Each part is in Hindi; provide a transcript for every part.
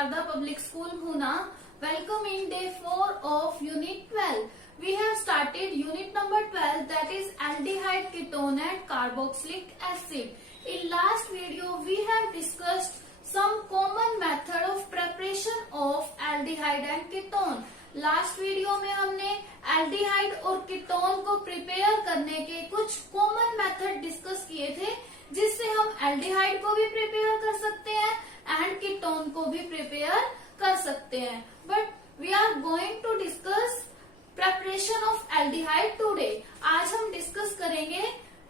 Sharda Public School, Pune. Welcome in day 4 of Unit 12. We have started Unit number 12, that is aldehyde, ketone and carboxylic acid. In last video, we have discussed some common method of preparation of aldehyde and ketone. Last video में हमने एल्डिहाइड और कीटोन को प्रिपेयर करने के कुछ कॉमन मेथड डिस्कस किए थे, जिससे हम एल्डिहाइड को भी प्रिपेयर कर सकते हैं एंड कीटोन को भी प्रिपेयर कर सकते हैं. But we are going to discuss preparation of aldehyde today. आज हम डिस्कस करेंगे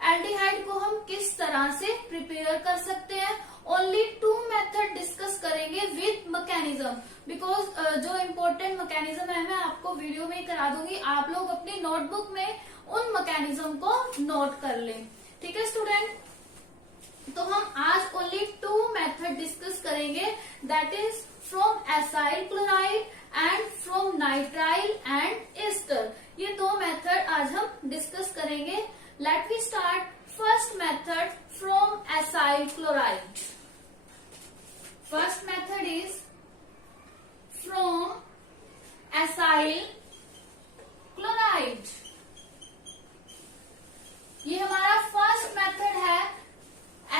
एल्डिहाइड को हम किस तरह से प्रिपेयर कर सकते हैं. ओनली 2 मेथड डिस्कस करेंगे विद मैकेनिज्म, बिकॉज जो इम्पोर्टेंट मैकेनिज्म है मैं आपको वीडियो में करा दूंगी. आप लोग अपनी नोटबुक में उन मैकेनिज्म को नोट कर लें. ठीक है स्टूडेंट, तो हम आज ओनली 2 मेथड डिस्कस करेंगे, that is from acyl chloride and from nitrile and ester. ये 2 मेथड आज हम डिस्कस करेंगे. Let we start. First method from acyl chloride. First method is from acyl chloride. ये हमारा फर्स्ट मेथड है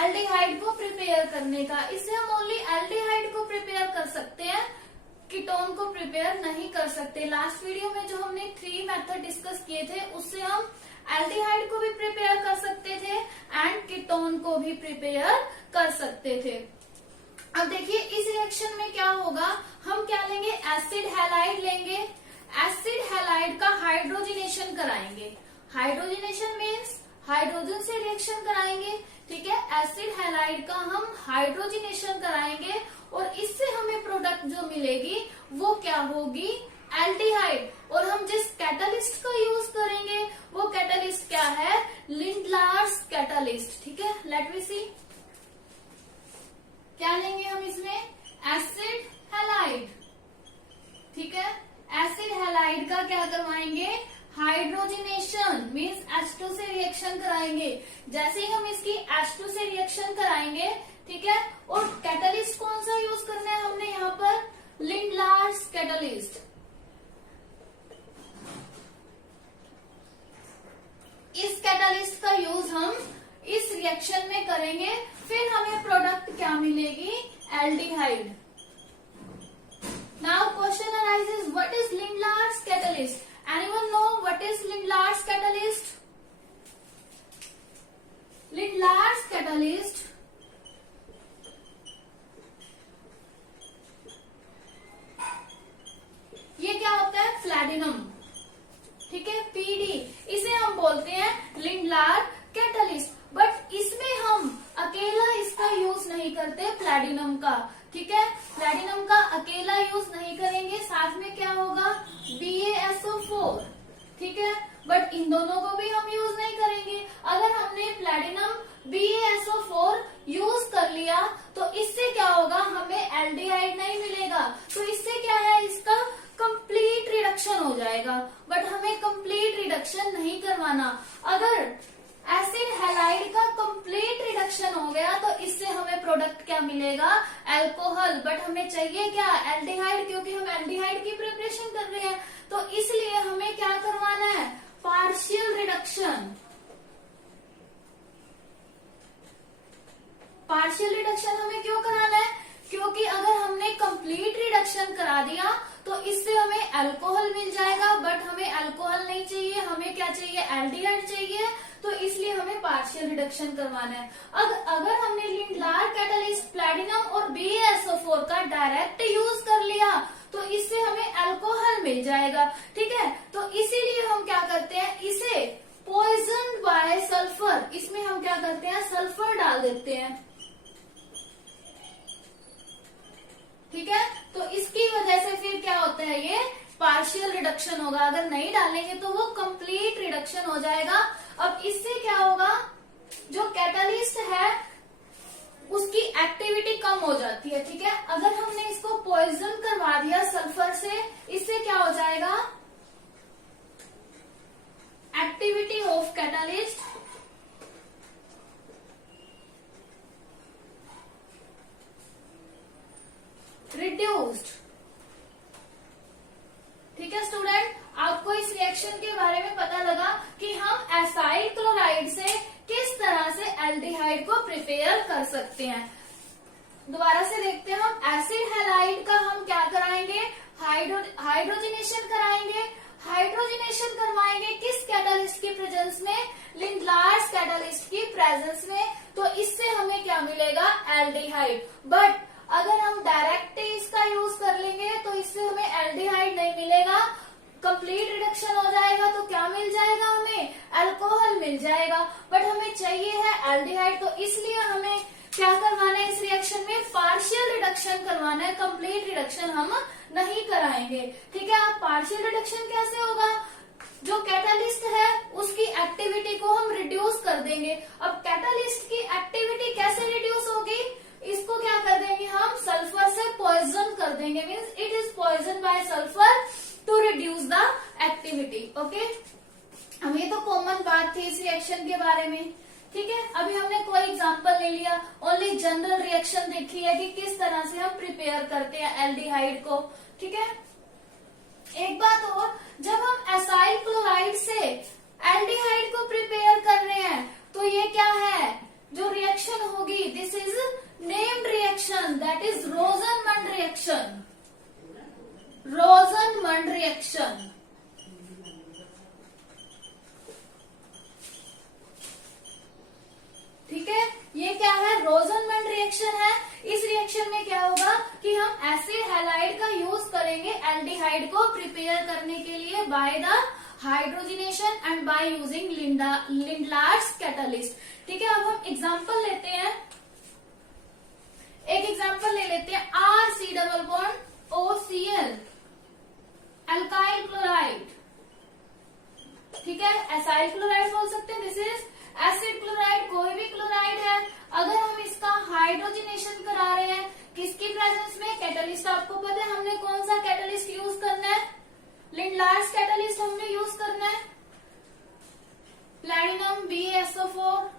एल्डिहाइड को प्रिपेयर करने का. इससे हम ओनली एल्डिहाइड को प्रिपेयर कर सकते हैं, कीटोन को प्रिपेयर नहीं कर सकते. लास्ट वीडियो में जो हमने 3 मेथड डिस्कस किए थे, उससे हम एल्डिहाइड को भी प्रिपेयर कर सकते थे एंड कीटोन को भी प्रिपेयर कर सकते थे. अब देखिए इस रिएक्शन में क्या होगा. हम क्या लेंगे, एसिड हैलाइड लेंगे. एसिड हैलाइड का हाइड्रोजिनेशन कराएंगे. हाइड्रोजिनेशन मीन्स हाइड्रोजन से रिएक्शन कराएंगे. ठीक है, एसिड हैलाइड का हम हाइड्रोजिनेशन कराएंगे और इससे हमें प्रोडक्ट जो मिलेगी वो क्या होगी, एल्डिहाइड. और हम जिस कैटालिस्ट का यूज करेंगे वो कैटालिस्ट क्या है, लिंडलार्स कैटालिस्ट. ठीक है, लेट वी सी क्या लेंगे हम इसमें, एसिड हैलाइड. ठीक है, एसिड हैलाइड का क्या करवाएंगे, हाइड्रोजिनेशन मीन्स H2 से रिएक्शन कराएंगे. जैसे ही हम इसकी H2 से रिएक्शन कराएंगे, ठीक है, और कैटालिस्ट कौन सा यूज करना है हमने यहाँ पर, लिंडलार्स कैटालिस्ट. इस कैटालिस्ट का यूज हम इस रिएक्शन में करेंगे, फिर हमें प्रोडक्ट क्या मिलेगी, aldehyde. Now question arises, what is Lindlar's catalyst? Anyone know what is Lindlar's catalyst? Lindlar's catalyst ये क्या होता है, प्लैटिनम. ठीक है, पीडी. इसे हम बोलते हैं लिंडलार कैटालिस्ट. बट इसमें हम अकेला इसका यूज नहीं करते, प्लैटिनम का. ठीक है, प्लैटिनम का अकेला यूज नहीं करेंगे, साथ में क्या होगा, BaSO4. ठीक है, बट इन दोनों को भी हम यूज नहीं करेंगे. अगर हमने प्लैटिनम BaSO4 यूज कर लिया तो इससे क्या होगा, हमें एल्डिहाइड नहीं मिलेगा. तो इससे क्या है, इसका कंप्लीट रिडक्शन हो जाएगा. बट हमें कंप्लीट रिडक्शन नहीं करवाना. अगर एसिड हैलाइड का कंप्लीट रिडक्शन हो गया तो इससे हमें प्रोडक्ट क्या मिलेगा, अल्कोहल. बट हमें चाहिए क्या, एल्डिहाइड, क्योंकि हम एल्डिहाइड की प्रिपरेशन कर रहे हैं. तो इसलिए हमें क्या करवाना है, पार्शियल रिडक्शन. पार्शियल रिडक्शन हमें क्यों कराना है, क्योंकि अगर हमने कंप्लीट रिडक्शन करा दिया तो इससे हमें अल्कोहल मिल जाएगा. बट हमें अल्कोहल नहीं चाहिए, हमें क्या चाहिए, एल्डिहाइड चाहिए. तो इसलिए हमें पार्शियल रिडक्शन करवाना है. अगर हमने लिंडलार कैटालिस्ट प्लैटिनम और BaSO4 का डायरेक्ट यूज कर लिया तो इससे हमें अल्कोहल मिल जाएगा. ठीक है, तो इसीलिए हम क्या करते हैं, इसे पॉइजन बाय सल्फर, इसमें हम क्या करते हैं, सल्फर डाल देते हैं. ठीक है, तो इसकी वजह से फिर क्या होता है, ये पार्शियल रिडक्शन होगा. अगर नहीं डालेंगे तो वो कंप्लीट रिडक्शन हो जाएगा. अब इससे क्या होगा, जो कैटालिस्ट है उसकी एक्टिविटी कम हो जाती है. ठीक है, अगर हमने इसको पॉइजन करवा दिया सल्फर से, इससे क्या हो जाएगा, activity of catalyst reduce. Reduced. ठीक है स्टूडेंट, आपको इस रिएक्शन के बारे में पता लगा कि हम एसाइल क्लोराइड से किस तरह से एल्डिहाइड को प्रिपेयर कर सकते हैं। दोबारा से देखते हैं, हम एसिड हैलाइड का हम क्या कराएंगे, हाइड्रोजनेशन कराएंगे। हाइड्रोजनेशन करवाएंगे किस कैटालिस्ट की प्रेजेंस में, लिंडलार्स कैटालिस्ट की प्रेजेंस में। तो इससे हमें क्या मिलेगा, एल्डिहाइड। बट अगर हम डायरेक्ट इसका यूज कर लेंगे तो इससे हमें एल्डिहाइड नहीं मिलेगा, कंप्लीट रिडक्शन हो जाएगा। तो क्या मिल जाएगा, हमें अल्कोहल मिल जाएगा। बट हमें चाहिए है एल्डिहाइड, तो इसलिए हमें क्या करवाना है, इस रिएक्शन में पार्शियल रिडक्शन करवाना है, कंप्लीट रिडक्शन हम नहीं कराएंगे। ठीक है, अब पार्शियल रिडक्शन कैसे होगा, जो कैटालिस्ट है उसकी एक्टिविटी को हम रिड्यूस कर देंगे। अब कैटालिस्ट की एक्टिविटी कैसे रिड्यूस होगी, इसको क्या कर देंगे हम, सल्फर से पॉइजन कर देंगे। Means it is poison by sulphur to reduce the activity. Okay, अब ये तो कॉमन बात थी इस रिएक्शन के बारे में। ठीक है, अभी हमने कोई एग्जांपल ले लिया, ओनली जनरल रिएक्शन देखी है कि किस तरह से हम प्रिपेयर करते हैं एल्डिहाइड को। ठीक है, एक बात और, जब हम एसाइल क्लोराइड से एल्डिहाइड को प्रिपेयर कर रहे हैं तो ये क्या है, जो रिएक्शन होगी, this is named reaction, that is रोजनमंड reaction. रोजनमंड reaction, ठीक है, ये क्या है, रोजनमंड रिएक्शन है। इस रिएक्शन में क्या होगा कि हम एसिड हैलाइड का यूज करेंगे एल्डिहाइड को प्रिपेयर करने के लिए by the hydrogenation and by using Lindlar's catalyst. ठीक है, अब हम एग्जांपल लेते हैं, एक एग्जांपल ले लेते हैं, RC double bond OCl alkyl chloride. ठीक है, एसाइल क्लोराइड बोल सकते हैं, दिस इज एसिड क्लोराइड, कोई भी क्लोराइड है। अगर हम इसका हाइड्रोजनेशन करा रहे हैं किसकी प्रेजेंस में, कैटालिस्ट, आपको पता है हमने कौन सा कैटालिस्ट यूज करना है, लिंडलार्स कैटालिस्ट हमने यूज करना है, प्लैटिनम BaSO4।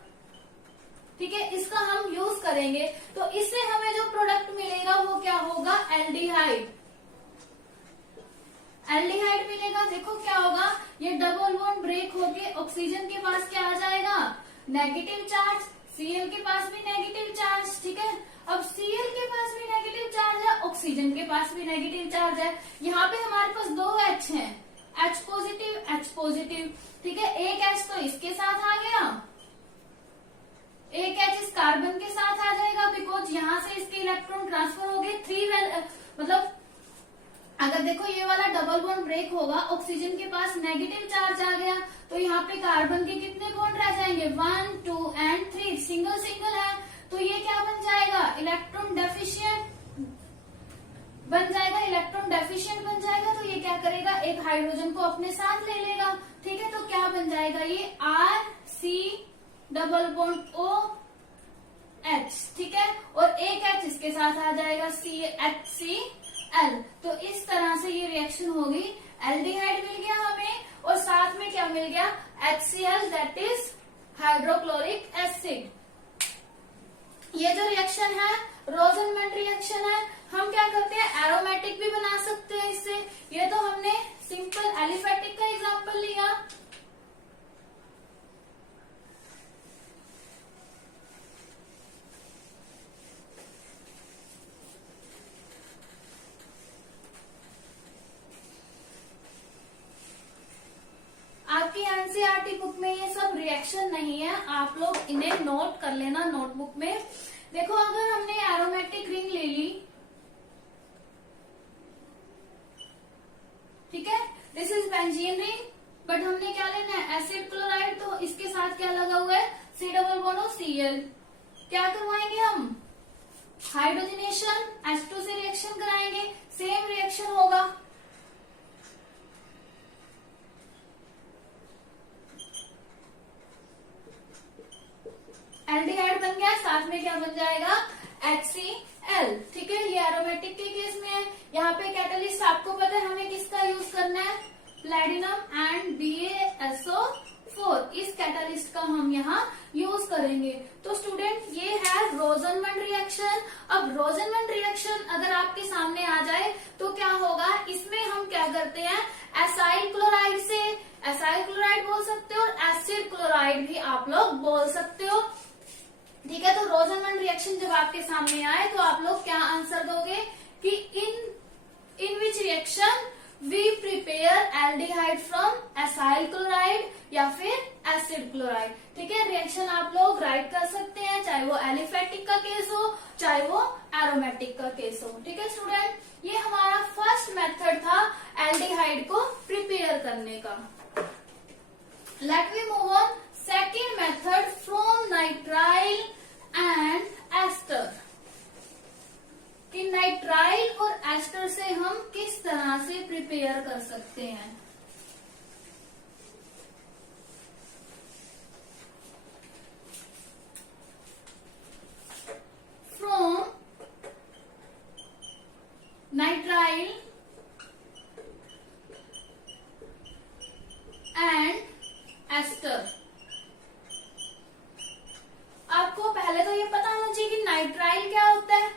ठीक है, इसका हम यूज करेंगे तो इससे हमें जो प्रोडक्ट मिलेगा वो क्या होगा, एल्डिहाइड। एल्डिहाइड मिलेगा, देखो क्या होगा, ये डबल बॉन्ड ब्रेक होके ऑक्सीजन के पास क्या आ जाएगा, नेगेटिव चार्ज, Cl के पास भी नेगेटिव चार्ज। ठीक है, अब Cl के पास भी नेगेटिव चार्ज है, ऑक्सीजन के पास भी नेगेटिव चार्ज है। यहाँ पे हमारे पास दो H हैं, H पॉजिटिव H पॉजिटिव। ठीक है, एक H तो इसके साथ आ गया, एक H इस कार्बन के साथ आ जाएगा, बिकॉज यहाँ से इसके इलेक्ट्रॉन ट्रांसफर हो गए 3 मतलब अगर देखो ये वाला डबल बॉन्ड ब्रेक होगा, ऑक्सीजन के पास नेगेटिव चार्ज आ गया तो यहाँ पे कार्बन के कितने बॉन्ड रह जाएंगे, 1 2 एंड 3, सिंगल सिंगल है। तो ये क्या बन जाएगा, इलेक्ट्रॉन डेफिशिएंट बन जाएगा, इलेक्ट्रॉन डेफिशिएंट बन जाएगा। तो ये क्या करेगा, एक हाइड्रोजन को अपने साथ ले लेगा। ठीक है, तो क्या बन जाएगा, ये RC डबल बॉन्ड OH। ठीक है, और एक H इसके साथ आ जाएगा, HCl। तो इस तरह से ये रिएक्शन होगी, एल्डिहाइड मिल गया हमें और साथ में क्या मिल गया, HCl, that is hydrochloric acid. ये जो रिएक्शन है रोजनमंड रिएक्शन है। हम क्या करते हैं, एरोमेटिक भी बना सकते हैं इससे। ये तो हमने सिंपल एलिफेटिक का एग्जांपल लिया। आपकी एनसीईआरटी बुक में ये सब रिएक्शन नहीं है, आप लोग इन्हें नोट कर लेना नोटबुक में। देखो, अगर हमने एरोमेटिक रिंग ले ली, ठीक है, this is benzene ring, but हमने क्या लेना है, एसिड क्लोराइड। तो इसके साथ क्या लगा हुआ है, C डबल बॉन्ड Cl। क्या करवाएंगे हम, हाइड्रोजनेशन, H2 से रिएक्शन कराएंगे, सेम रिएक्शन होगा। एल्डिहाइड बन गया, साथ में क्या बन जाएगा, HCl। ठीक है, ये एरोमेटिक के केस में है। यहाँ पे कैटालिस्ट आपको पता है हमें किसका यूज करना है, प्लैटिनम एंड BaSO4। 4 इस कैटालिस्ट का हम यहाँ यूज करेंगे। तो स्टूडेंट ये है रोजनमंड रिएक्शन। अब रोजनमंड रिएक्शन अगर आपके सामने आ जाए तो क्या होगा, इसमें हम क्या करते हैं, एसाइल क्लोराइड से, एसाइल क्लोराइड बोल सकते हो और एसिड क्लोराइड भी आप लोग बोल सकते हो। ठीक है, तो रोजनमंड रिएक्शन जब आपके सामने आए तो आप लोग क्या आंसर दोगे कि in which reaction we prepare aldehyde from acyl chloride या फिर एसिड क्लोराइड। ठीक है, रिएक्शन आप लोग राइट कर सकते हैं, चाहे वो एलिफेटिक का केस हो चाहे वो एरोमेटिक का केस हो। ठीक है स्टूडेंट, ये हमारा फर्स्ट मेथड था एल्डिहाइड को प्रिपेयर करने का। Let we move on second method from nitrile and ester. कि नाइट्राइल और एस्टर से हम किस तरह से प्रिपेयर कर सकते हैं। From nitrile and ester. आपको पहले तो ये पता होना चाहिए कि नाइट्राइल क्या होता है,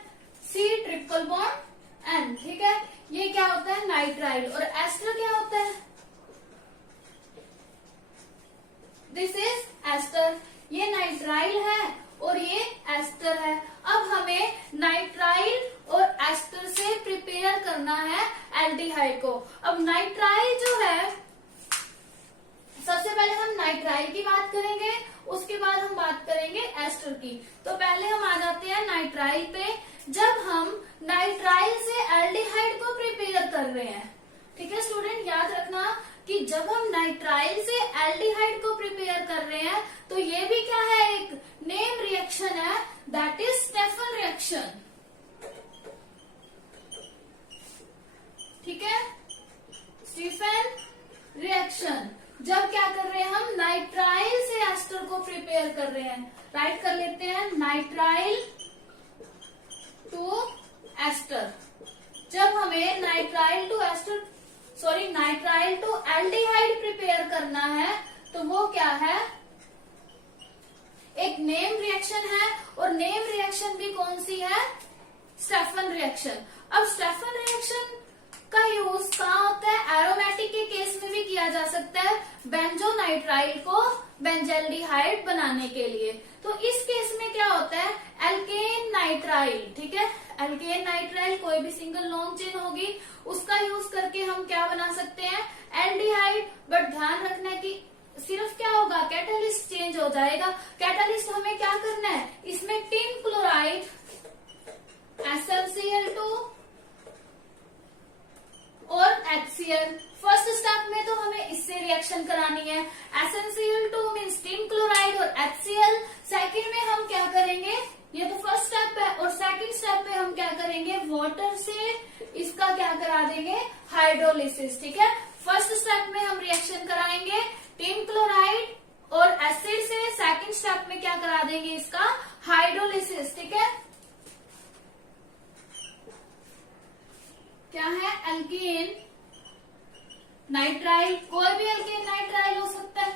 C ट्रिपल बॉन्ड N। ठीक है, ये क्या होता है नाइट्राइल, और एस्टर क्या होता है, दिस इज एस्टर। ये नाइट्राइल है और ये एस्टर है। अब हमें नाइट्राइल और एस्टर से प्रिपेयर करना है एल्डिहाइड को। अब नाइट्राइल जो है, सबसे पहले हम नाइट्राइल की बात करेंगे, उसके बाद हम बात करेंगे एस्टर की। तो पहले हम आ जाते हैं नाइट्राइल पे। जब हम नाइट्राइल से एल्डिहाइड को प्रिपेयर कर रहे हैं, ठीक है स्टूडेंट, याद रखना कि जब हम नाइट्राइल से एल्डिहाइड को प्रिपेयर कर रहे हैं तो ये भी क्या है, एक नेम रिएक्शन है, दैट इज स्टेफन रिएक्शन। ठीक है, स्टीफन रिएक्शन। जब क्या कर रहे हैं हम नाइट्राइल से एस्टर को प्रिपेयर कर रहे हैं, राइट कर लेते हैं नाइट्राइल टू एस्टर। जब हमें nitrile to ester, sorry nitrile to aldehyde prepare करना है तो वो क्या है, एक नेम रिएक्शन है, और नेम रिएक्शन भी कौन सी है, स्टेफन रिएक्शन। अब स्टेफन रिएक्शन का यूज कहाँ होता है, एरोमेटिक के केस में भी किया जा सकता है, बेंजोनाइट्राइल को बेंजल्डिहाइड बनाने के लिए। तो इस केस में क्या होता है, एल्केन नाइट्राइल। ठीक है, एल्केन नाइट्राइल कोई भी सिंगल लॉन्ग चेन होगी, उसका यूज करके हम क्या बना सकते हैं, एल्डिहाइड। बट ध्यान रखना है कि सिर्फ क्या होगा, कैटालिस्ट चेंज हो जाएगा। कैटालिस्ट हमें क्या करना है, इसमें टिन क्लोराइड SnCl2 और HCl। फर्स्ट स्टेप में तो हमें इससे रिएक्शन करानी है, SnCl2 मीन्स टिन क्लोराइड और HCl। सेकंड में हम क्या करेंगे, ये तो फर्स्ट स्टेप है, और सेकंड स्टेप पे हम क्या करेंगे, वाटर से इसका क्या करा देंगे, हाइड्रोलिसिस। ठीक है, फर्स्ट स्टेप में हम रिएक्शन कराएंगे टिन क्लोराइड और एसिड से, सेकंड स्टेप में क्या करा देंगे, इसका हाइड्रोलिसिस। ठीक है, क्या है, एल्केन नाइट्राइल, कोई भी एल्केन नाइट्राइल हो सकता है।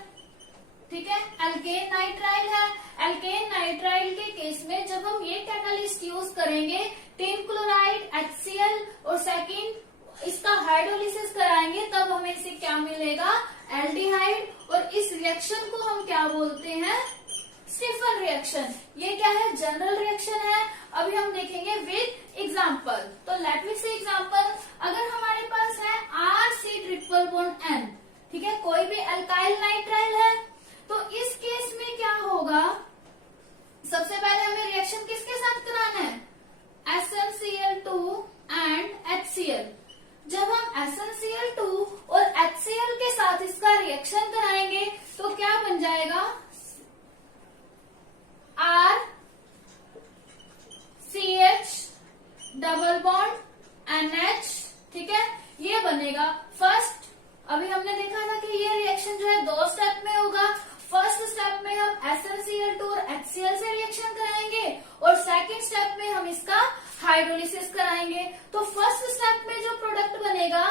ठीक है, एल्केन नाइट्राइल है। एल्केन नाइट्राइल के केस में जब हम ये कैटालिस्ट यूज करेंगे, टिन क्लोराइड HCl और सेकंड इसका हाइड्रोलिसिस कराएंगे, तब हमें इसे क्या मिलेगा, एल्डिहाइड। और इस रिएक्शन को हम क्या बोलते हैं, स्टीफन रिएक्शन। ये क्या है, जनरल रिएक्शन है। अभी हम देखेंगे विद एग्जाम्पल। तो लेट मी सी एग्जाम्पल। अगर हमारे पास है RC ट्रिपल बॉन्ड N, ठीक है, कोई भी अल्काइल नाइट्राइल है, तो इस केस में क्या होगा, सबसे पहले हमें रिएक्शन किसके साथ कराना है, SnCl2 एंड HCl। जब हम SnCl2 और HCl के साथ इसका रिएक्शन कराएंगे तो क्या बन जाएगा, RCH डबल बॉन्ड NH। ठीक है, ये बनेगा फर्स्ट। अभी हमने देखा था कि ये रिएक्शन जो है 2 स्टेप में होगा। फर्स्ट स्टेप में हम SnCl2 और HCl से रिएक्शन कराएंगे, और सेकंड स्टेप में हम इसका हाइड्रोलिसिस कराएंगे। तो फर्स्ट स्टेप में जो प्रोडक्ट बनेगा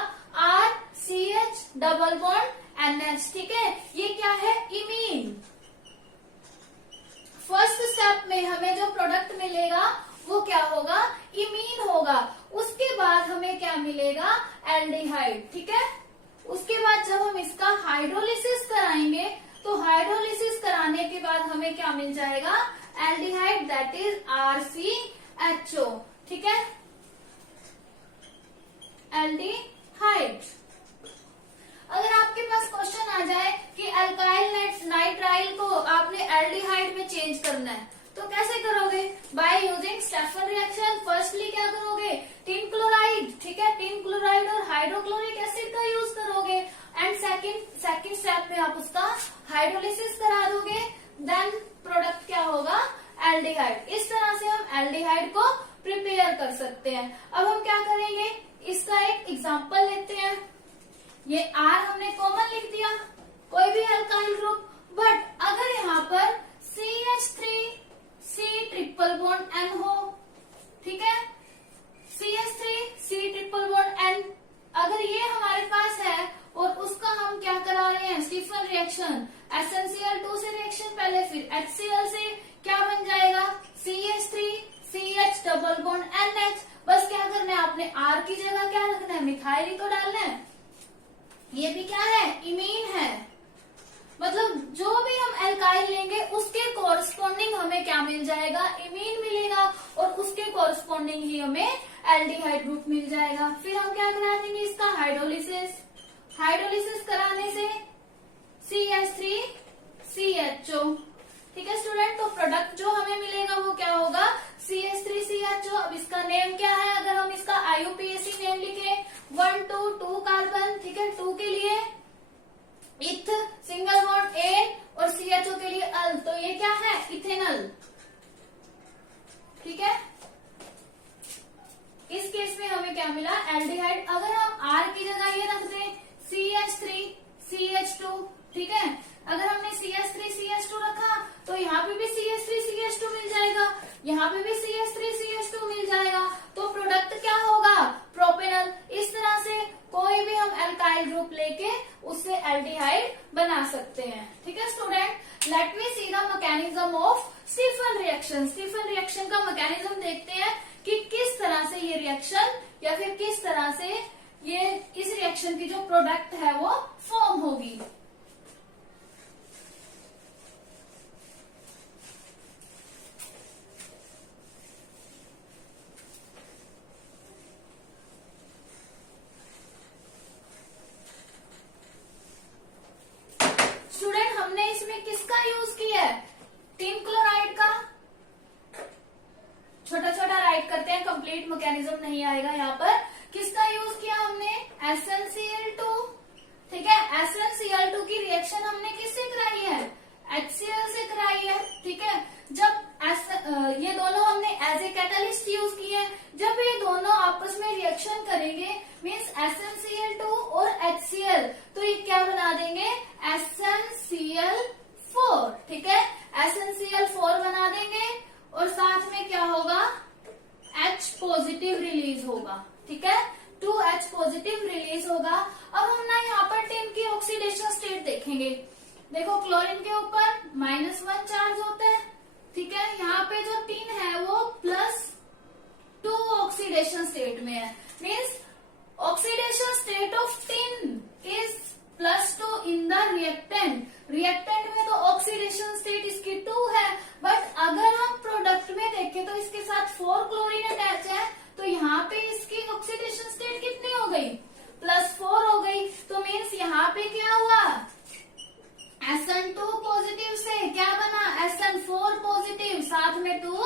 RCH डबल बॉन्ड NH, ठीक है, ये क्या है, इमीन। फर्स्ट स्टेप में हमें जो प्रोडक्ट मिलेगा वो क्या होगा, इमीन होगा। उसके बाद हमें क्या मिलेगा, एल्डिहाइड, ठीक है। उसके बाद जब हम इसका हाइड्रोलिसिस कराएंगे तो हाइड्रोलिसिस कराने के बाद हमें क्या मिल जाएगा, एल्डिहाइड, दैट इज RCHO, ठीक है, एल्डिहाइड। अगर आपके पास क्वेश्चन आ जाए कि अल्काइल नाइट्राइल को आपने एल्डिहाइड में चेंज करना है तो कैसे करोगे, by using Stephen reaction. Firstly क्या करोगे, टिन क्लोराइड, ठीक है, टिन क्लोराइड और हाइड्रोक्लोरिक एसिड का यूज करोगे एंड सेकंड स्टेप में आप उसका हाइड्रोलिसिस करा दोगे, देन प्रोडक्ट क्या होगा, एल्डिहाइड। इस तरह से हम एल्डिहाइड को प्रिपेयर कर सकते हैं। अब हम क्या करेंगे, इसका एक एग्जाम्पल लेते हैं। ये R हमने कॉमन लिख दिया, कोई भी अल्काइल ग्रुप, बट अगर यहाँ पर CH3C ट्रिपल बॉन्ड N हो, ठीक है, CH3C ट्रिपल बॉन्ड N, अगर ये हमारे पास है और उसका हम क्या करा रहे हैं, स्टीफन रिएक्शन, SnCl2 से रिएक्शन पहले, फिर HCl से क्या बन जाएगा, CH3CH डबल बॉन्ड NH। बस क्या करना है, आपने R की जगह क्या रखना है, मिथाइल ही तो डालना है। ये भी क्या है, इमीन है, मतलब जो भी हम एल्काइल लेंगे उसके कोरस्पॉन्डिंग हमें क्या मिल जाएगा, इमीन मिलेगा, और उसके कोरस्पॉन्डिंग ही हमें एल्डिहाइड ग्रुप मिल जाएगा। फिर हम क्या करा देंगे, इसका हाइड्रोलिसिस, हाइड्रोलिसिस कराने से CH3CHO, ठीक है स्टूडेंट। तो प्रोडक्ट जो हमें मिलेगा वो क्या होगा, CH3CHO। अब इसका नेम क्या है, अगर हम इसका IUPAC नेम लिखे, 1 2 2 कार्बन, ठीक है, 2 के लिए इथ सिंगल बॉन्ड A और CHO के लिए अल, तो ये क्या है, इथेनल, ठीक है। इस केस में हमें क्या मिला, एल्डिहाइड। अगर हम R की जगह ये रख दें CH3CH2, ठीक है, अगर हमने CH3CH2 रखा तो यहाँ पे भी CH3CH2 मिल जाएगा, यहाँ पे भी CH3CH2 मिल जाएगा, तो प्रोडक्ट क्या होगा, प्रोपेनल। इस तरह से कोई भी हम एल्काइल ग्रुप लेके उससे एल्डिहाइड बना सकते हैं, ठीक है student. Let me see the mechanism of Stephen reaction. Stephen reaction का मैकेनिज्म देखते हैं कि किस तरह से ये रिएक्शन या फिर किस तरह से ये इस रिएक्शन की जो प्रोडक्ट है वो फॉर्म होगी। किसका यूज किया है, टिन क्लोराइड का। छोटा छोटा राइट करते हैं, कंप्लीट मैकेनिज्म नहीं आएगा यहाँ पर। किसका यूज किया हमने, SnCl2, ठीक है। SnCl2 की रिएक्शन हमने किससे कराई है, HCl से कराई है, ठीक है। जब ये दोनों हमने एज ए कैटलिस्ट यूज किए हैं, जब ये दोनों आपस में रिएक्शन करेंगे मीन्स SnCl2 और HCl, तो ये क्या बना देंगे, SnCl4, ठीक है, SnCl4 बना देंगे और साथ में क्या होगा, H पॉजिटिव रिलीज होगा, ठीक है, 2H पॉजिटिव रिलीज होगा। अब हम ना यहाँ पर टिन की ऑक्सीडेशन स्टेट देखेंगे। देखो क्लोरीन के ऊपर -1 चार्ज होता है, ठीक है, यहाँ पे जो टिन है वो +2 ऑक्सीडेशन स्टेट में है, means oxidation state of tin is +2 in the reactant. Reactant में तो ऑक्सीडेशन स्टेट इसकी 2 है, बट अगर हम प्रोडक्ट में देखें तो इसके साथ 4 क्लोरीन अटैच है, तो यहाँ पे इसकी ऑक्सीडेशन स्टेट कितनी हो गई, +4 हो गई। तो मीन्स यहाँ पे क्या हुआ, SN2 पॉजिटिव से क्या बना, SN4 पॉजिटिव, साथ में 2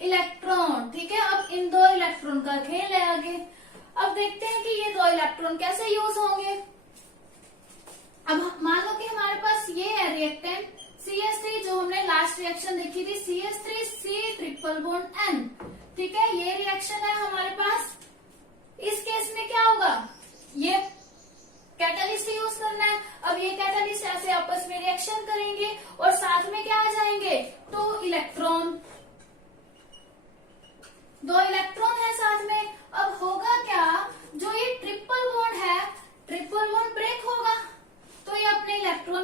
इलेक्ट्रॉन, ठीक है। अब इन 2 इलेक्ट्रॉन का खेल है आगे। अब देखते हैं कि ये 2 इलेक्ट्रॉन कैसे यूज होंगे। अब मान लो कि हमारे पास ये है रिएक्टेंट CH3, जो हमने लास्ट रिएक्शन देखी थी, CH3C ट्रिपल बॉन्ड N, ठीक है, ये रिएक्शन है हमारे पास। इस केस में क्या होगा, ये कैटलिस्ट यूज करना है। अब ये कैटलिस्ट ऐसे आपस में रिएक्शन करेंगे और साथ में क्या आ जाएंगे, 2 इलेक्ट्रॉन, 2 इलेक्ट्रॉन है साथ में। अब होगा क्या, जो ये ट्रिपल बॉन्ड है, ट्रिपल बॉन्ड ब्रेक होगा, तो ये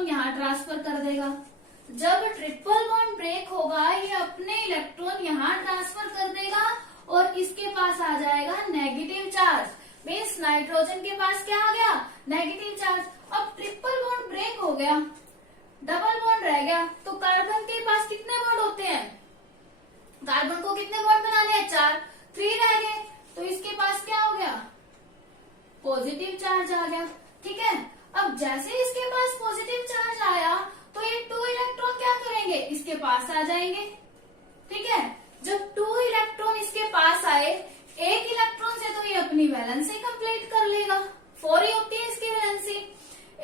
इलेक्ट्रॉन यहाँ ट्रांसफर कर देगा। जब ट्रिपल बॉन्ड ब्रेक होगा ये अपने इलेक्ट्रॉन यहाँ ट्रांसफर कर देगा और इसके पास आ जाएगा नेगेटिव चार्ज। मीन्स नाइट्रोजन के पास क्या आ गया, नेगेटिव चार्ज। अब ट्रिपल बॉन्ड ब्रेक हो गया, डबल बॉन्ड रह गया, तो कार्बन के पास कितने बॉन्ड होते हैं, कार्बन को कितने बॉन्ड बनाने हैं, 4, 3 रह गए, तो इसके पास क्या हो गया, पॉजिटिव चार्ज आ गया। ठीक है, अब जैसे इसके पास पॉजिटिव चार्ज आया तो ये 2 इलेक्ट्रॉन क्या करेंगे, इसके पास आ जाएंगे। ठीक है, जब 2 इलेक्ट्रॉन इसके पास आए, एक इलेक्ट्रॉन से तो ये अपनी वैलेंसी कंप्लीट कर लेगा, 4 ही होती है इसकी वैलेंसी,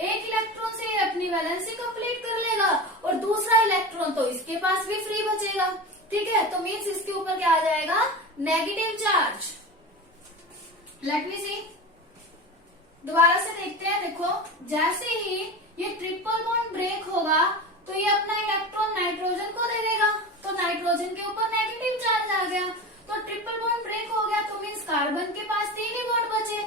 एक इलेक्ट्रॉन से ये अपनी वैलेंसी कंप्लीट कर लेगा और दूसरा इलेक्ट्रॉन तो इसके पास भी फ्री बचेगा। ठीक है, तो मीन्स इसके ऊपर क्या आ जाएगा, नेगेटिव चार्ज। लेट मी सी, दोबारा से देखते हैं। देखो, जैसे ही ये ट्रिपल बॉन्ड ब्रेक होगा तो ये अपना इलेक्ट्रॉन नाइट्रोजन को दे देगा, तो नाइट्रोजन के ऊपर नेगेटिव चार्ज आ गया। तो ट्रिपल बॉन्ड ब्रेक हो गया तो मीन्स कार्बन के पास 3 ही बॉन्ड बचे,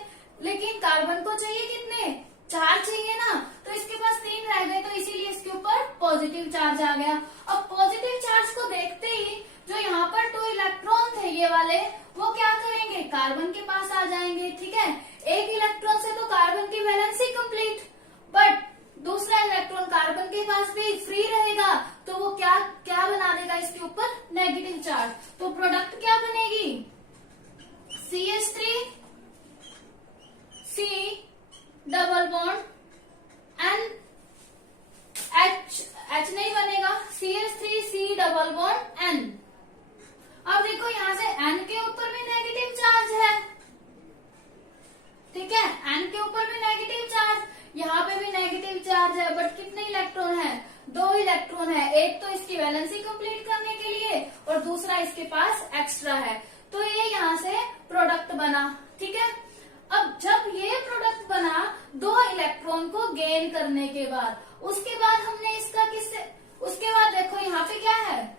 लेकिन कार्बन को चाहिए कितने, 4 चाहिए ना, तो इसके पास 3 रह गए, तो इसीलिए इसके ऊपर पॉजिटिव चार्ज आ गया। अब पॉजिटिव चार्ज को देखते ही जो यहाँ पर 2 इलेक्ट्रॉन थे ये वाले, वो क्या करेंगे, कार्बन के पास आ जाएंगे। ठीक है, एक इलेक्ट्रॉन से तो कार्बन की वैलेंसी कंप्लीट, बट दूसरा इलेक्ट्रॉन कार्बन के पास भी फ्री रहेगा, तो वो क्या क्या बना देगा इसके ऊपर, नेगेटिव चार्ज। तो प्रोडक्ट क्या बनेगी, CH3 C double bond N, H नहीं बनेगा, CH3 C double bond N। अब देखो यहाँ से N के ऊपर भी नेगेटिव चार्ज है। ठीक है, N के ऊपर भी नेगेटिव चार्ज, यहाँ पे भी नेगेटिव चार्ज है, बट कितने इलेक्ट्रॉन है, 2 इलेक्ट्रॉन है, एक तो इसकी वैलेंसी कंप्लीट करने के लिए और दूसरा इसके पास एक्स्ट्रा है, तो ये यहाँ से प्रोडक्ट बना। ठीक है, अब जब ये प्रोडक्ट बना 2 इलेक्ट्रॉन को गेन करने के बाद, उसके बाद हमने इसका किससे, उसके बाद देखो यहाँ पे क्या है,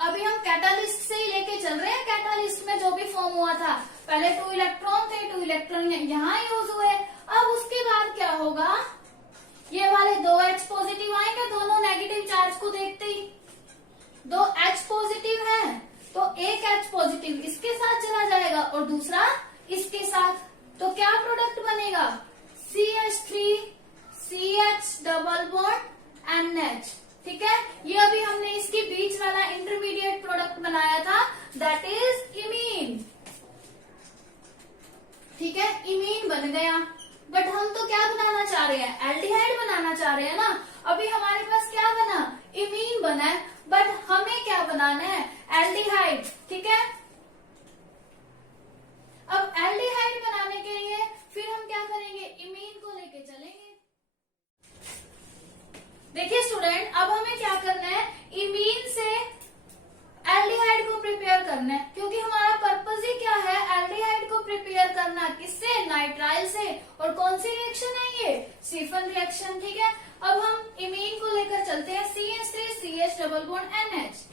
अभी हम कैटालिस्ट से ही लेके चल रहे हैं। कैटालिस्ट में जो भी फॉर्म हुआ था, पहले 2 इलेक्ट्रॉन थे, 2 इलेक्ट्रॉन यहाँ यूज हुए। अब उसके बाद क्या होगा, ये वाले 2 H पॉजिटिव आएंगे, दोनों नेगेटिव चार्ज को देखते ही, 2 H पॉजिटिव है, तो एक H पॉजिटिव इसके साथ चला जाएगा और दूसरा इसके साथ, तो क्या प्रोडक्ट बनेगा, CH3 CH double bond NH। ठीक है, ये अभी हमने इसके बीच वाला इंटरमीडिएट प्रोडक्ट बनाया था, दैट इज इमीन। ठीक है, इमीन बन गया, बट हम तो क्या बनाना चाह रहे हैं, एल्डिहाइड बनाना चाह रहे हैं ना। अभी हमारे पास क्या बना, इमीन बना है, बट हमें क्या बनाना है, एल्डिहाइड। ठीक है, अब एल्डिहाइड बनाने के लिए फिर हम क्या करेंगे, इमीन को लेके चलेंगे। देखिए स्टूडेंट, अब हमें क्या करना है, इमीन से एल्डिहाइड को प्रिपेयर करना है, क्योंकि हमारा पर्पज ही क्या है, एल्डिहाइड को प्रिपेयर करना, किससे, नाइट्राइल से। और कौन सी रिएक्शन है ये, सिफन रिएक्शन। ठीक है, अब हम इमीन को लेकर चलते हैं, CH3 CH double bond NH,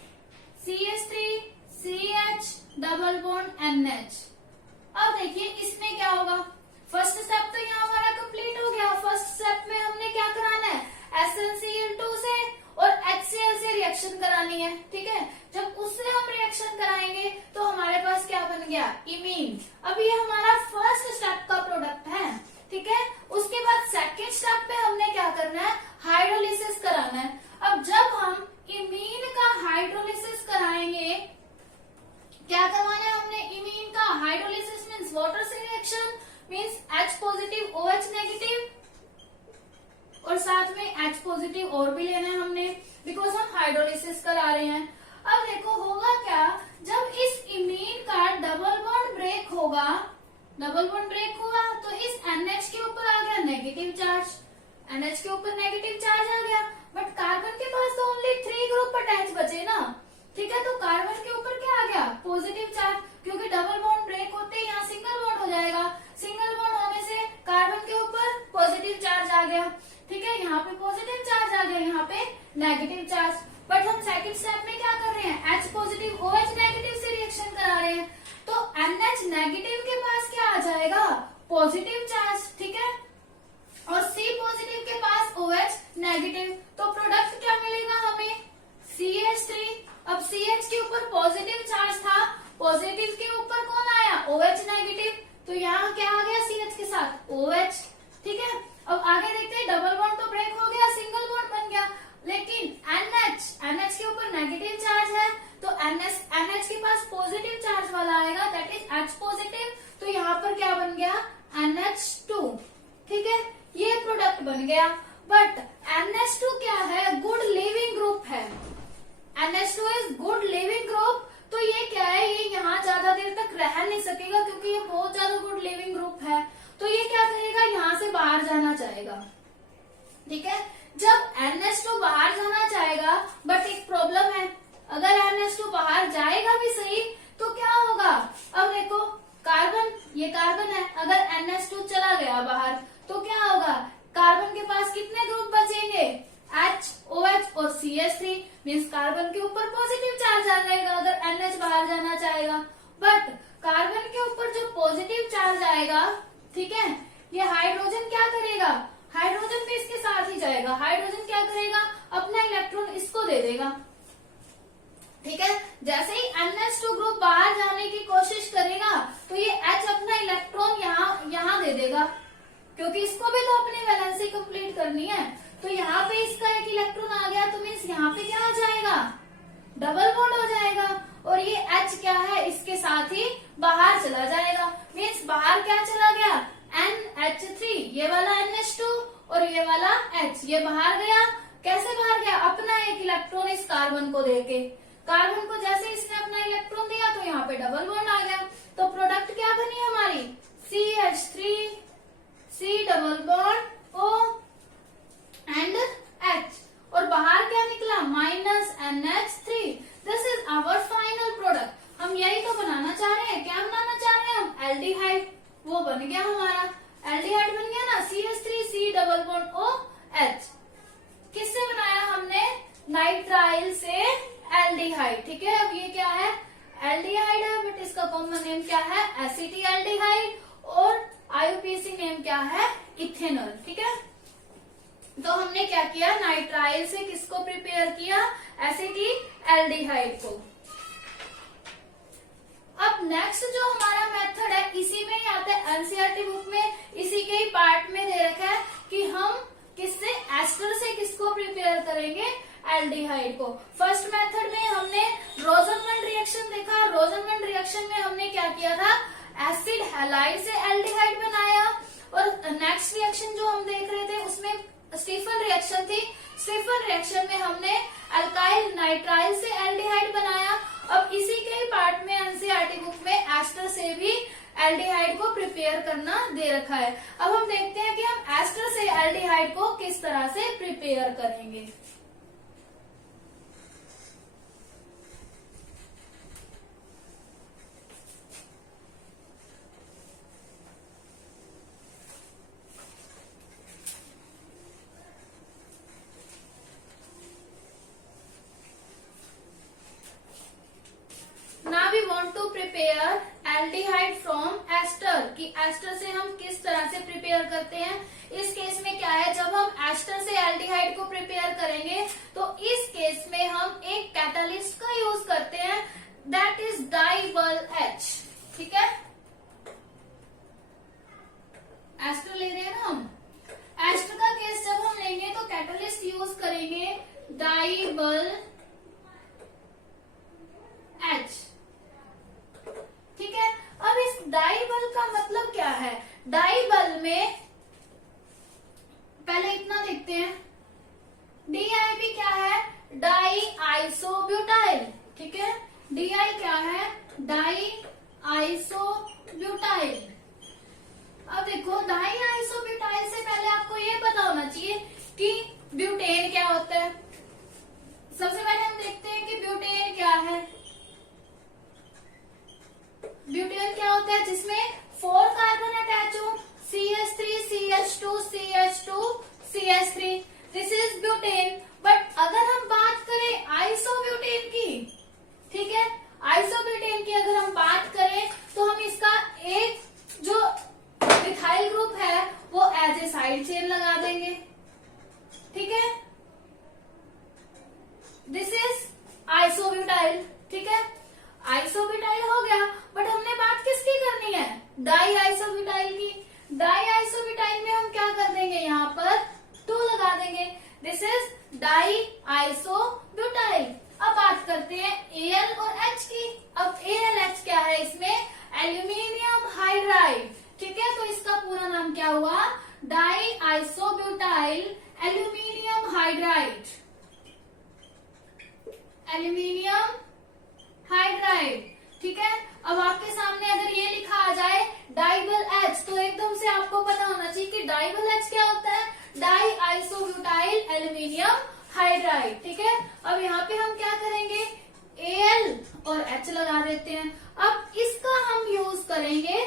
CH3 CH double bond NH। अब देखिए इसमें क्या होगा, फर्स्ट स्टेप तो यहाँ हमारा कंप्लीट हो गया। फर्स्ट स्टेप में हमने क्या कराना है, SnCl2 से और HCl से रिएक्शन करानी है। ठीक है, जब उससे हम रिएक्शन कराएंगे तो हमारे पास क्या बन गया, इमीन। अब ये हमारा फर्स्ट स्टेप का प्रोडक्ट है। ठीक है, उसके बाद सेकेंड स्टेप पे हमने क्या करना है, हाइड्रोलिसिस कराना है। अब जब हम इमीन का हाइड्रोलिसिस कराएंगे, क्या करवाना है हमने, इमीन का हाइड्रोलिसिस मीन्स वाटर से reaction, means H positive OH negative और साथ में H पॉजिटिव और भी लेना है हमने, बिकॉज हम हाइड्रोलिसिस करा रहे हैं। अब देखो होगा क्या, जब इस इमीन का डबल बॉन्ड ब्रेक होगा, डबल बॉन्ड ब्रेक हुआ तो इस NH के ऊपर आ गया नेगेटिव चार्ज, NH के ऊपर नेगेटिव चार्ज आ गया, बट कार्बन के पास तो ओनली 3 ग्रुप अटैच बचे ना। ठीक है, तो कार्बन के ऊपर क्या आ गया, पॉजिटिव चार्ज, क्योंकि डबल बॉन्ड ब्रेक होते ही यहाँ सिंगल बॉन्ड हो जाएगा, सिंगल बॉन्ड होने से कार्बन के ऊपर पॉजिटिव चार्ज आ गया। ठीक है, यहाँ पे पॉजिटिव चार्ज आ गया, यहाँ पे नेगेटिव चार्ज, बट हम सेकंड स्टेप में क्या कर रहे हैं, H पॉजिटिव OH नेगेटिव से रिएक्शन करा रहे हैं, तो NH नेगेटिव के पास क्या आ जाएगा, पॉजिटिव चार्ज। ठीक है, और C पॉजिटिव के पास OH नेगेटिव, तो प्रोडक्ट क्या मिलेगा हमें, CH3। अब CH के ऊपर पॉजिटिव चार्ज था, पॉजिटिव के ऊपर कौन आया, OH नेगेटिव, तो यहाँ क्या आ गया CH के साथ OH। ठीक है, अब आगे देखते हैं, डबल बॉन्ड तो ब्रेक हो गया, सिंगल बॉन्ड बन गया, लेकिन NH के ऊपर नेगेटिव चार्ज है, तो NH के पास पॉजिटिव चार्ज वाला आएगा, दैट इज H पॉजिटिव, तो यहाँ पर क्या बन गया, NH2। ठीक है, ये प्रोडक्ट बन गया। बट NH2 क्या है, गुड लिविंग ग्रुप है, NH2 is good leaving group, तो ये क्या है, ये यहाँ ज्यादा देर तक रह नहीं सकेगा क्योंकि ये बहुत ज्यादा गुड लिविंग ग्रुप है, तो ये क्या करेगा, यहाँ से बाहर जाना चाहेगा। ठीक है, जब NH2 बाहर जाना चाहेगा, बट एक प्रॉब्लम है, अगर NH2 बाहर जाएगा भी सही तो क्या होगा, अब देखो कार्बन, ये कार्बन है, अगर NH2 चला गया बाहर तो क्या होगा, कार्बन के पास कितने ग्रुप बचेंगे, H, OH और CH3, मीन्स कार्बन के ऊपर पॉजिटिव चार्ज आ जाएगा अगर NH बाहर जाना चाहेगा। बट कार्बन के ऊपर जो पॉजिटिव चार्ज आएगा, ठीक है, ये हाइड्रोजन क्या करेगा, हाइड्रोजन भी इसके साथ ही जाएगा, हाइड्रोजन क्या करेगा, अपना इलेक्ट्रॉन इसको दे देगा। ठीक है, जैसे ही NH2 ग्रुप बाहर जाने की कोशिश करेगा तो ये H अपना इलेक्ट्रॉन यहाँ दे देगा, क्योंकि इसको भी तो अपनी वैलेंसी कंप्लीट करनी है, तो यहाँ पे इसका एक इलेक्ट्रॉन आ गया, तो मीन्स यहाँ पे क्या आ जाएगा, डबल बॉन्ड हो जाएगा, और ये H क्या है, इसके साथ ही बाहर चला जाएगा, मीन्स बाहर क्या चला गया, NH3, ये वाला NH2 और ये वाला H, ये बाहर गया, कैसे बाहर गया, अपना एक इलेक्ट्रॉन इस कार्बन को देके, कार्बन को जैसे इसने अपना इलेक्ट्रॉन दिया तो यहाँ पे डबल बॉन्ड आ गया, तो प्रोडक्ट क्या बनी हमारी, CH3, C double bond O and H, और बाहर क्या निकला, -NH3। This is our final product, हम यही तो बनाना चाह रहे हैं, क्या बनाना चाह रहे हैं हम, एल्डिहाइड, वो बन गया हमारा, एल्डिहाइड बन गया ना, CH3, C double bond O H। किससे बनाया हमने, नाइट्राइल से एल्डिहाइड। ठीक है, अब ये क्या है, एल्डिहाइड है, बट इसका कॉमन नेम क्या है, एसिटिल्डिहाइड, और IUPAC नेम क्या है, इथेनॉल। ठीक है, तो हमने क्या किया, नाइट्राइल से किसको प्रिपेयर किया, एसिटिल्डिहाइड को। अब नेक्स्ट जो हमारा मेथड है, इसी में ही आता है, एनसीईआरटी बुक में इसी के ही पार्ट में दे रखा है कि हम किससे, एस्टर से किसको प्रिपेयर करेंगे, एल्डिहाइड को। फर्स्ट मेथड में हमने रोजनमंड रिएक्शन देखा, रोजनमंड रिएक्शन में हमने क्या किया था, एसिड हैलाइड से एल्डिहाइड बनाया, और नेक्स्ट रिएक्शन जो हम देख रहे थे उसमें स्टीफन रिएक्शन थी, स्टीफन रिएक्शन में हमने अल्काइल नाइट्राइल से एल्डिहाइड बनाया। अब इसी के ही पार्ट में एनसीईआरटी बुक में एस्टर से भी एल्डिहाइड को प्रिपेयर करना दे रखा है। अब हम देखते हैं कि हम एस्टर से एल्डिहाइड को किस तरह से प्रिपेयर करेंगे। Now we want to prepare aldehyde from ester, कि एस्टर से हम किस तरह से प्रिपेयर करते हैं। इस केस में क्या है, जब हम एस्टर से एल्डिहाइड को प्रिपेयर करेंगे तो इस केस में हम एक कैटालिस्ट का यूज करते हैं, दैट इज डाइबल H। ठीक है, एस्टर ले रहे हैं ना हम, एस्टर का केस जब हम लेंगे तो कैटालिस्ट यूज करेंगे डाइबल H। ठीक है, अब इस डाइबल का मतलब क्या है, डाइबल में पहले इतना देखते हैं, DIB क्या है, डाई आइसोब्यूटाइल। ठीक है, DI क्या है, डाई आइसोब्यूटाइल। अब देखो, डाई आइसोब्यूटाइल से पहले आपको ये पता होना चाहिए कि ब्यूटेन क्या होता है। सबसे पहले हम देखते हैं कि ब्यूटेन क्या है। ब्यूटेन क्या होता है, जिसमें 4 कार्बन अटैच हो, CH3, CH2, CH2, CH3, this is butane. But अगर हम बात करें आइसोब्यूटेन की, ठीक है, आइसोब्यूटेन की अगर हम बात करें तो हम इसका एक जो मिथाइल ग्रुप है वो as a side chain hydride, aluminium hydride. ठीक है, अब आपके सामने अगर ये लिखा आ जाए डाइबल एच, तो एकदम से आपको पता होना चाहिए कि डाइबल एच क्या होता है, डाई आइसोब्यूटाइल एल्यूमिनियम हाइड्राइड। ठीक है, अब यहाँ पे हम क्या करेंगे, Al और H लगा देते हैं। अब इसका हम यूज करेंगे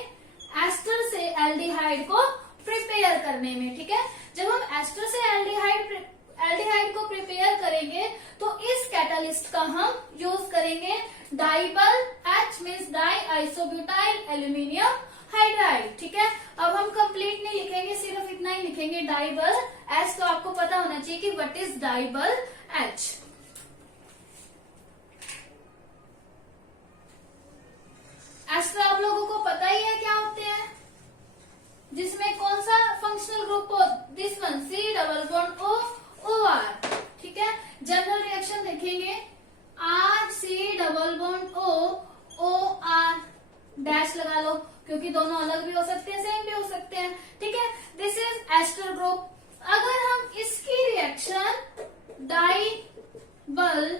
एस्टर से एल्डिहाइड को प्रिपेयर करने में। ठीक है, जब हम एस्टर से एल्डिहाइड को प्रिपेयर करेंगे तो इस कैटालिस्ट का हम यूज करेंगे डाइबल H means die isobutyl aluminium hydride. ठीक है, अब हम कंप्लीट नहीं लिखेंगे, सिर्फ इतना ही लिखेंगे डाइबल H। तो आपको पता होना चाहिए कि व्हाट इज डाइबल H। एस्टर आप लोगों को पता ही है क्या होते हैं, जिसमें कौन सा फंक्शनल ग्रुप हो, this one, C double bond OR। ठीक है, जनरल रिएक्शन देखेंगे, RC double bond OR dash लगा लो, क्योंकि दोनों अलग भी हो सकते हैं, सेम भी हो सकते हैं। ठीक है, दिस इज एस्टर ग्रुप। अगर हम इसकी रिएक्शन डाइबल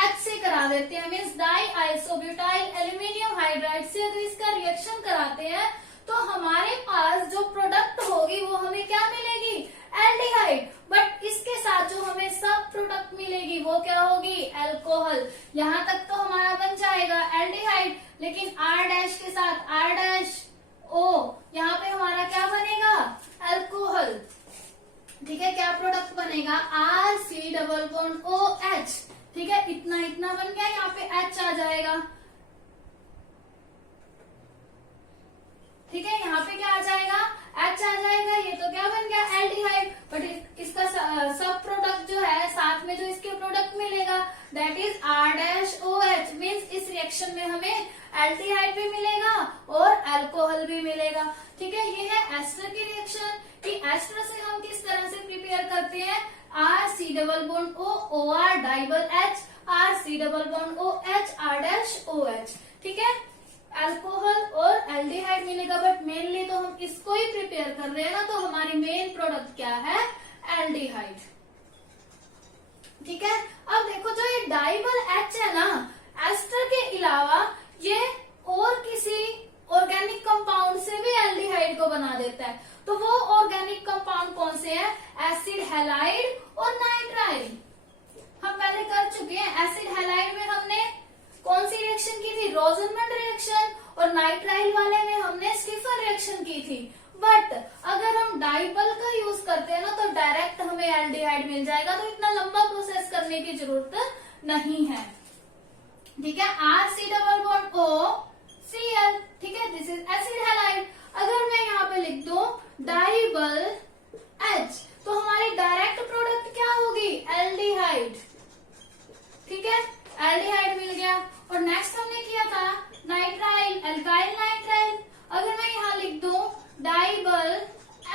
H से करा देते हैं, means die isobutyl aluminium hydride से अगर इसका रिएक्शन कराते हैं तो हमारे पास जो प्रोडक्ट होगी वो हमें क्या मिलेगी, एल्डिहाइड। बट इसके साथ जो हमें सब प्रोडक्ट मिलेगी वो क्या होगी, एल्कोहल। यहाँ तक तो हमारा बन जाएगा एल्डिहाइड, लेकिन R डैश के साथ R डैश O, यहाँ पे हमारा क्या बनेगा, एल्कोहल। ठीक है, क्या प्रोडक्ट बनेगा, RC डबल बॉन्ड OH। ठीक है, इतना इतना बन गया, यहाँ पे H आ जाएगा। ठीक है, यहाँ पे क्या आ जाएगा, H आ जाएगा। ये तो क्या बन गया, एल्डिहाइड। बट इसका सब प्रोडक्ट जो है साथ में जो इसके प्रोडक्ट मिलेगा that is R dash OH। Means इस रिएक्शन में हमें एल्डिहाइड भी मिलेगा और अल्कोहल भी मिलेगा। ठीक है, ये है एस्टर की रिएक्शन कि एस्टर से हम किस तरह से प्रिपेयर करते हैं, RC double bond OR डाइबल H, RC double bond OH R dash OH। ठीक है, अल्कोहल और एल्डिहाइड मिलेगा, बट मेनली तो हम इसको ही प्रिपेयर कर रहे हैं ना, तो हमारी मेन प्रोडक्ट क्या है, एल्डिहाइड। ठीक है, अब देखो जो ये डाइबल H है ना, एस्टर के अलावा ये और किसी ऑर्गेनिक कंपाउंड से भी एल्डिहाइड को बना देता है। तो वो ऑर्गेनिक कंपाउंड कौन से हैं, एसिड हैलाइड और नाइट्राइल। हम पहले कर चुके हैं, एसिड हैलाइड में हमने कौन सी रिएक्शन की थी, रोजनमंड रिएक्शन, और नाइट्राइल वाले में हमने स्टीफन रिएक्शन की थी। बट अगर हम डाइबल का यूज करते हैं ना तो डायरेक्ट हमें एल्डिहाइड मिल जाएगा, तो इतना लंबा प्रोसेस करने की जरूरत नहीं है। ठीक है, RC डबल बॉन्ड OCl। ठीक है, दिस इज एसिड हैलाइड। अगर मैं यहाँ पे लिख दूं डाइबल H, तो हमारी डायरेक्ट प्रोडक्ट क्या होगी, एल्डिहाइड। ठीक है, एल्डिहाइड मिल गया। और नेक्स्ट हमने किया था नाइट्राइल, एल्काइल नाइट्राइल। अगर मैं यहाँ लिख दूं डाइबल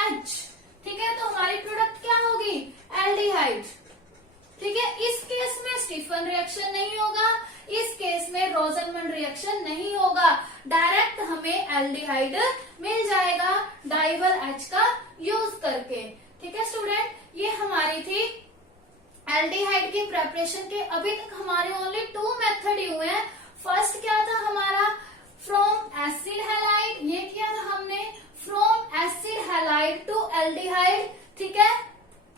H, ठीक है, तो हमारी प्रोडक्ट क्या होगी, एल्डिहाइड। ठीक है, इस केस में स्टीफन रिएक्शन नहीं होगा, इस केस में रोजनमंड रिएक्शन नहीं होगा, डायरेक्ट हमें एल्डिहाइड मिल जाएगा डाइबल H का यूज करके। ठीक है स्टूडेंट, ये हमारी थी एल्डिहाइड की प्रेपरेशन के। अभी तक हमारे ओनली 2 मेथड ही हुए हैं। फर्स्ट क्या था हमारा, फ्रॉम एसिड हैलाइड, ये किया था हमने from acid halide to aldehyde. ठीक है,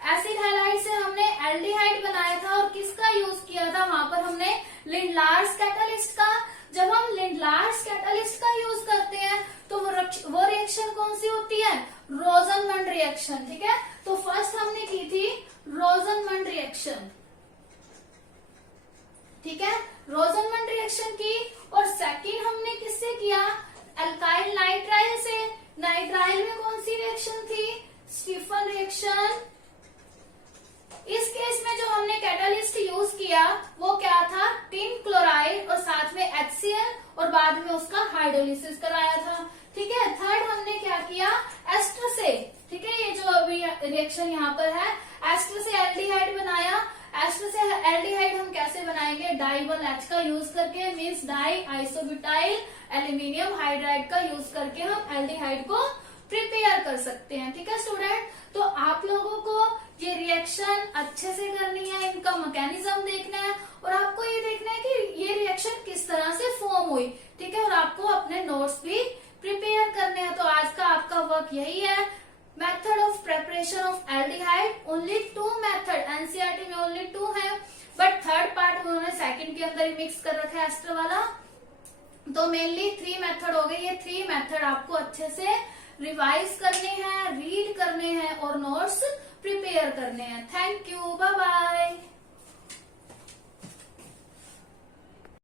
एसिड हैलाइड से हमने एल्डिहाइड बनाया था और किसका यूज किया था, वहां पर हमने लिंडलार्स कैटालिस्ट का। जब हम लिंडलार्स कैटालिस्ट का यूज करते हैं तो वो रिएक्शन कौन सी होती है, रोजनमंड रिएक्शन। ठीक है, तो फर्स्ट हमने की थी रोजनमंड रिएक्शन। ठीक है, रोजनमंड रिएक्शन की। और सेकंड हमने किससे किया, अल्काइल नाइट्राइल से। नाइट्राइल में कौन सी रिएक्शन थी, स्टीफन रिएक्शन। इस केस में जो हमने कैटालिस्ट यूज किया वो क्या था, टिन क्लोराइड और साथ में HCl, और बाद में उसका हाइड्रोलिसिस कराया था। ठीक है, थर्ड हमने क्या किया, एस्टर से। ठीक है, ये जो अभी रिएक्शन यहाँ पर है, एस्टर से एल्डिहाइड बनाया। एस्टर से एल्डिहाइड हम कैसे बनाएंगे, डाइबल H का यूज करके, means die isobutyl aluminium hydride का यूज करके हम एल्डिहाइड को प्रिपेयर कर सकते हैं। ठीक है स्टूडेंट, तो आप लोगों को ये रिएक्शन अच्छे से करनी है, इनका मैकेनिज्म देखना है और आपको ये देखना है कि ये रिएक्शन किस तरह से फॉर्म हुई, ठीक है। और आपको अपने नोट्स भी प्रिपेयर करने हैं। तो आज का आपका वर्क यही है, method of preparation of aldehyde. Only 2 method, NCERT में ओनली 2 है, बट थर्ड पार्ट उन्होंने सेकंड के अंदर ही मिक्स कर रखा है एस्टर वाला। तो मेनली 3 मेथड हो गए। ये 3 मेथड आपको अच्छे से रिवाइज करने हैं, रीड करने हैं और नोट्स प्रिपेयर करने हैं। Thank you, bye bye.